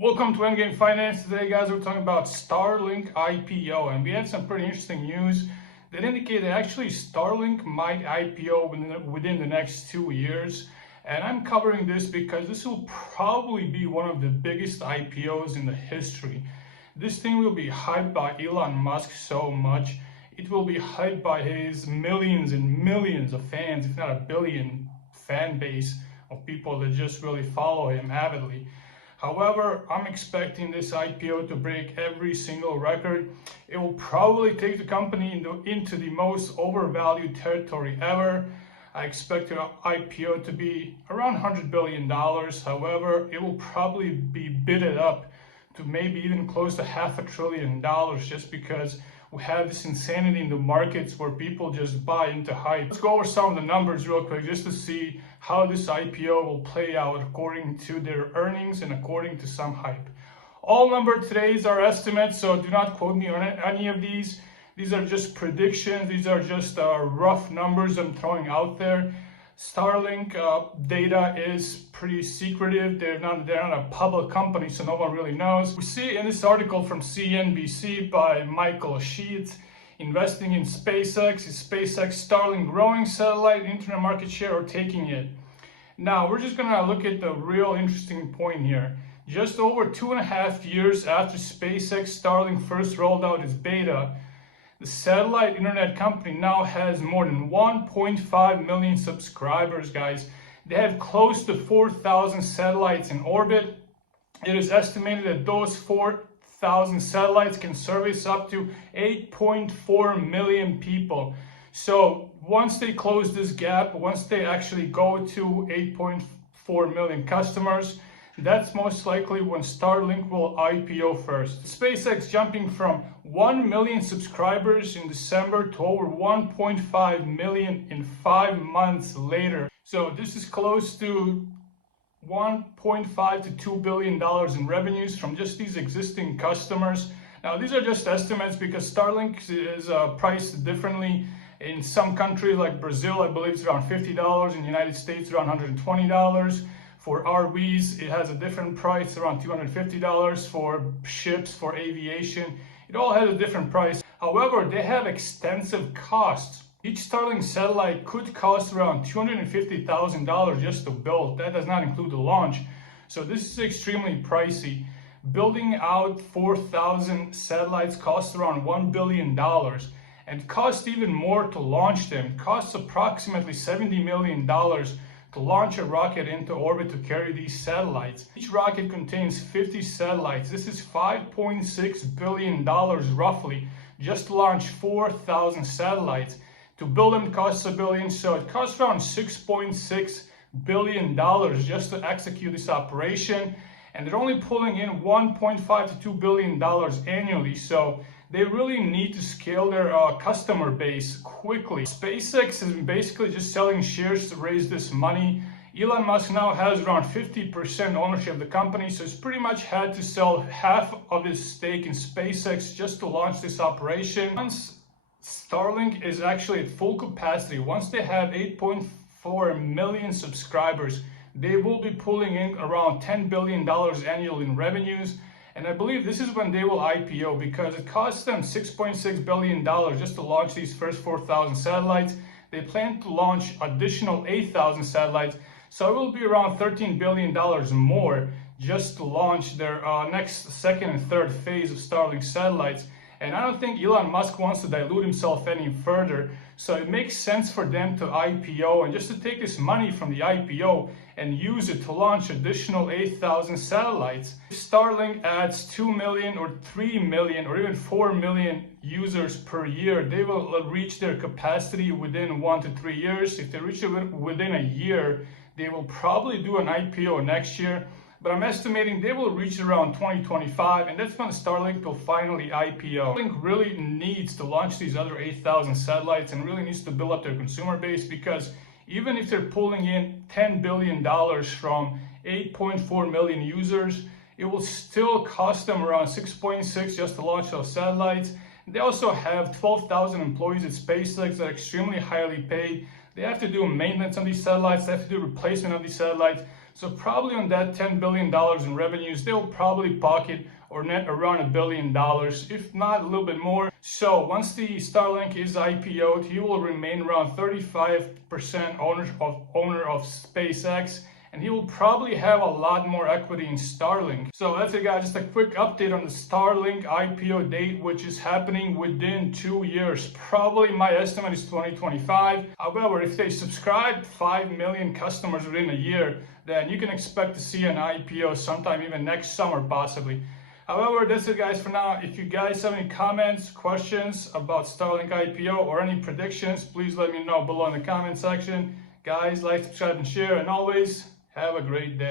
Welcome to Endgame Finance. Today, guys, we're talking about Starlink IPO, and we had some pretty interesting news that indicate that actually Starlink might IPO within the next 2 years. And I'm covering this because this will probably be one of the biggest IPOs in the history. This thing will be hyped by Elon Musk so much. It will be hyped by his millions and millions of fans, if not a billion fan base of people that just really follow him avidly. However, I'm expecting this IPO to break every single record. It will probably take the company into the most overvalued territory ever. I expect the IPO to be around $100 billion. However, it will probably be bidded up to maybe even close to $500 billion just because we have this insanity in the markets where people just buy into hype. Let's go over some of the numbers real quick just to see how this IPO will play out according to their earnings and according to some hype. All number today's are estimates, so do not quote me on any of these. These are just predictions. These are just rough numbers I'm throwing out there. Starlink data is pretty secretive. They're not a public company, so no one really knows. We see in this article from CNBC by Michael Sheets, investing in SpaceX. Is SpaceX Starlink growing satellite internet market share or taking it? Now, we're just gonna look at the real interesting point here. Just over 2.5 years after SpaceX Starlink first rolled out its beta, the satellite internet company now has more than 1.5 million subscribers, guys. They have close to 4,000 satellites in orbit. It is estimated that those 4,000 satellites can service up to 8.4 million people. So once they close this gap, once they actually go to 8.4 million customers, that's most likely when Starlink will IPO first. SpaceX jumping from 1 million subscribers in December to over 1.5 million in 5 months later. So this is close to $1.5 to $2 billion in revenues from just these existing customers. Now, these are just estimates because Starlink is priced differently. In some countries like Brazil, I believe it's around $50. In the United States, around $120. For RVs, it has a different price, around $250. For ships, for aviation, it all has a different price. However, they have extensive costs. Each Starlink satellite could cost around $250,000 just to build. That does not include the launch. So this is extremely pricey. Building out 4,000 satellites costs around $1 billion. And costs even more to launch them. It costs approximately $70 million to launch a rocket into orbit to carry these satellites. Each rocket contains 50 satellites. This is $5.6 billion roughly just to launch 4,000 satellites. To build them costs $1 billion, so it costs around $6.6 billion just to execute this operation. And they're only pulling in $1.5 to $2 billion annually, so they really need to scale their customer base quickly. SpaceX is basically just selling shares to raise this money. Elon Musk now has around 50% ownership of the company, so he's pretty much had to sell half of his stake in SpaceX just to launch this operation. Once Starlink is actually at full capacity, once they have 8.4 million subscribers, they will be pulling in around $10 billion annually in revenues. And I believe this is when they will IPO because it costs them $6.6 billion just to launch these first 4,000 satellites. They plan to launch additional 8,000 satellites. So it will be around $13 billion more just to launch their next second and third phase of Starlink satellites. And I don't think Elon Musk wants to dilute himself any further. So it makes sense for them to IPO and just to take this money from the IPO and use it to launch additional 8,000 satellites. If Starlink adds 2 million or 3 million or even 4 million users per year, they will reach their capacity within 1 to 3 years. If they reach it within a year, they will probably do an IPO next year. But I'm estimating they will reach around 2025, and that's when Starlink will finally IPO. Starlink really needs to launch these other 8,000 satellites and really needs to build up their consumer base because even if they're pulling in $10 billion from 8.4 million users, it will still cost them around 6.6 just to launch those satellites. They also have 12,000 employees at SpaceX that are extremely highly paid. They have to do maintenance on these satellites, they have to do replacement of these satellites. So probably on that $10 billion in revenues, they'll probably pocket or net around $1 billion, if not a little bit more. So once the Starlink is IPO'd, he will remain around 35% owner of SpaceX, and he will probably have a lot more equity in Starlink. So that's it, guys. Just a quick update on the Starlink IPO date, which is happening within 2 years. Probably my estimate is 2025. However, if they subscribe 5 million customers within a year, then you can expect to see an IPO sometime even next summer possibly. However, that's it, guys, for now. If you guys have any comments, questions about Starlink IPO or any predictions, please let me know below in the comment section. Guys, like, subscribe, and share, and always have a great day.